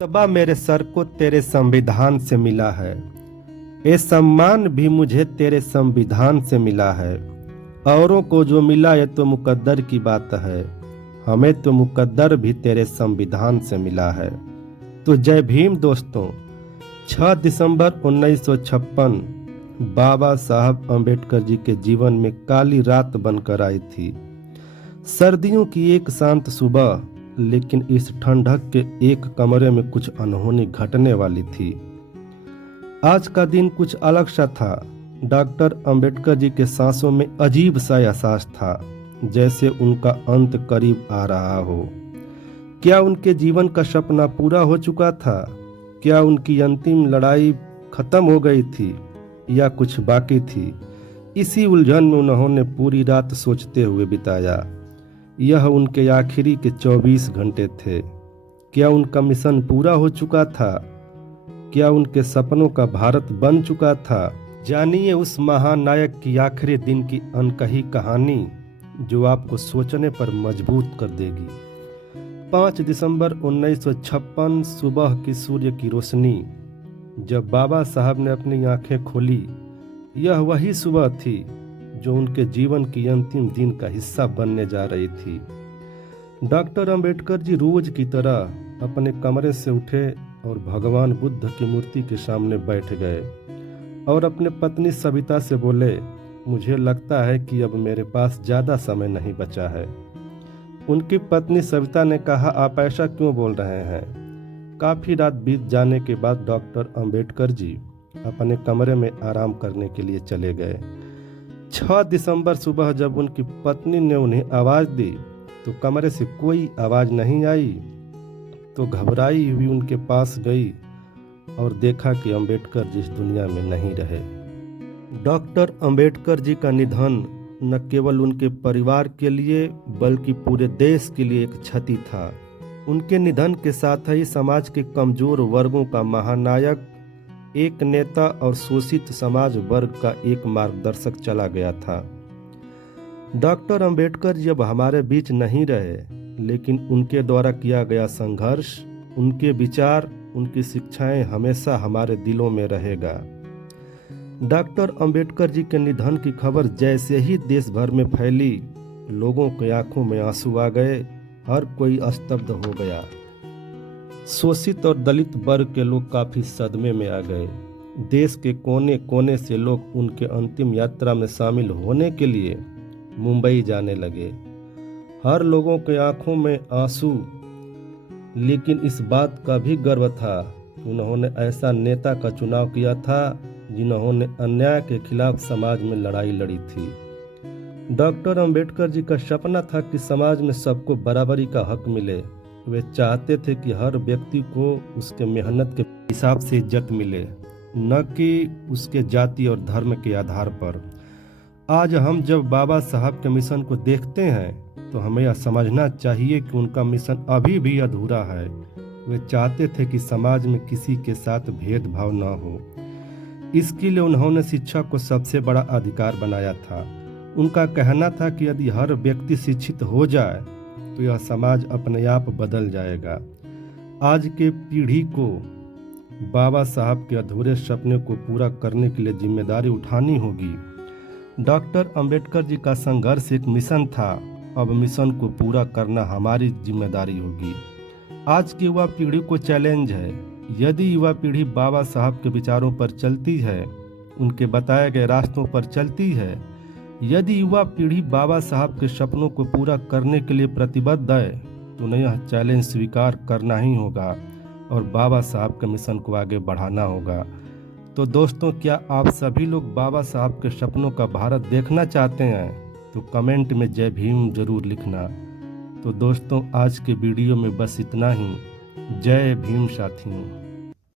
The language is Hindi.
तबा मेरे सर को तेरे संविधान से मिला है। ये सम्मान भी मुझे तेरे संविधान से मिला है। औरों को जो मिला ये तो मुकद्दर की बात है। हमें तो मुकद्दर भी तेरे संविधान से मिला है। तो जय भीम दोस्तों। 6 दिसंबर 1956 बाबा साहब अंबेडकर जी के जीवन में काली रात बनकर आई थी। सर्दियों की एक शांत सुबह, लेकिन इस ठंडक के एक कमरे में कुछ अनहोनी घटने वाली थी। आज का दिन कुछ अलग सा था। डॉक्टर अंबेडकर जी के सांसों में अजीब सा एहसास था, जैसे उनका अंत करीब आ रहा हो। क्या उनके जीवन का सपना पूरा हो चुका था? क्या उनकी अंतिम लड़ाई खत्म हो गई थी या कुछ बाकी थी? इसी उलझन में उन्होंने पूरी रात सोचते हुए बिताया। यह उनके आखिरी के 24 घंटे थे। क्या उनका मिशन पूरा हो चुका था? क्या उनके सपनों का भारत बन चुका था? जानिए उस महानायक की आखिरी दिन की अनकही कहानी, जो आपको सोचने पर मजबूर कर देगी। 5 दिसंबर 1956 सुबह की सूर्य की रोशनी, जब बाबा साहब ने अपनी आंखें खोली, यह वही सुबह थी जो उनके जीवन की अंतिम दिन का हिस्सा बनने जा रही थी। डॉक्टर अंबेडकर जी रोज की तरह अपने कमरे से उठे और भगवान बुद्ध की मूर्ति के सामने बैठ गए और अपने पत्नी सविता से बोले, मुझे लगता है कि अब मेरे पास ज़्यादा समय नहीं बचा है। उनकी पत्नी सविता ने कहा, आप ऐसा क्यों बोल रहे हैं? काफ़ी रात बीत जाने के बाद डॉक्टर अंबेडकर जी अपने कमरे में आराम करने के लिए चले गए। 6 दिसंबर सुबह जब उनकी पत्नी ने उन्हें आवाज़ दी तो कमरे से कोई आवाज़ नहीं आई। तो घबराई हुई उनके पास गई और देखा कि अंबेडकर जी इस दुनिया में नहीं रहे। डॉक्टर अंबेडकर जी का निधन न केवल उनके परिवार के लिए बल्कि पूरे देश के लिए एक क्षति था। उनके निधन के साथ ही समाज के कमजोर वर्गों का महानायक, एक नेता और शोषित समाज वर्ग का एक मार्गदर्शक चला गया था। डॉक्टर अंबेडकर जी अब हमारे बीच नहीं रहे, लेकिन उनके द्वारा किया गया संघर्ष, उनके विचार, उनकी शिक्षाएं हमेशा हमारे दिलों में रहेगा। डॉक्टर अंबेडकर जी के निधन की खबर जैसे ही देश भर में फैली, लोगों की आंखों में आंसू आ गए। हर कोई स्तब्ध हो गया। शोषित और दलित वर्ग के लोग काफी सदमे में आ गए। देश के कोने कोने से लोग उनके अंतिम यात्रा में शामिल होने के लिए मुंबई जाने लगे। हर लोगों के आंखों में आंसू, लेकिन इस बात का भी गर्व था कि उन्होंने ऐसा नेता का चुनाव किया था जिन्होंने अन्याय के खिलाफ समाज में लड़ाई लड़ी थी। डॉक्टर अंबेडकर जी का सपना था कि समाज में सबको बराबरी का हक मिले। वे चाहते थे कि हर व्यक्ति को उसके मेहनत के हिसाब से इज्जत मिले, न कि उसके जाति और धर्म के आधार पर। आज हम जब बाबा साहब के मिशन को देखते हैं तो हमें यह समझना चाहिए कि उनका मिशन अभी भी अधूरा है। वे चाहते थे कि समाज में किसी के साथ भेदभाव न हो। इसके लिए उन्होंने शिक्षा को सबसे बड़ा अधिकार बनाया था। उनका कहना था कि यदि हर व्यक्ति शिक्षित हो जाए तो यह समाज अपने आप बदल जाएगा। आज के पीढ़ी को बाबा साहब के अधूरे सपने को पूरा करने के लिए जिम्मेदारी उठानी होगी। डॉक्टर अंबेडकर जी का संघर्ष एक मिशन था, अब मिशन को पूरा करना हमारी जिम्मेदारी होगी। आज की युवा पीढ़ी को चैलेंज है, यदि युवा पीढ़ी बाबा साहब के विचारों पर चलती है, उनके बताए गए रास्तों पर चलती है, यदि युवा पीढ़ी बाबा साहब के सपनों को पूरा करने के लिए प्रतिबद्ध है, तो उन्हें यह चैलेंज स्वीकार करना ही होगा और बाबा साहब के मिशन को आगे बढ़ाना होगा। तो दोस्तों, क्या आप सभी लोग बाबा साहब के सपनों का भारत देखना चाहते हैं? तो कमेंट में जय भीम जरूर लिखना। तो दोस्तों, आज के वीडियो में बस इतना ही। जय भीम साथियों।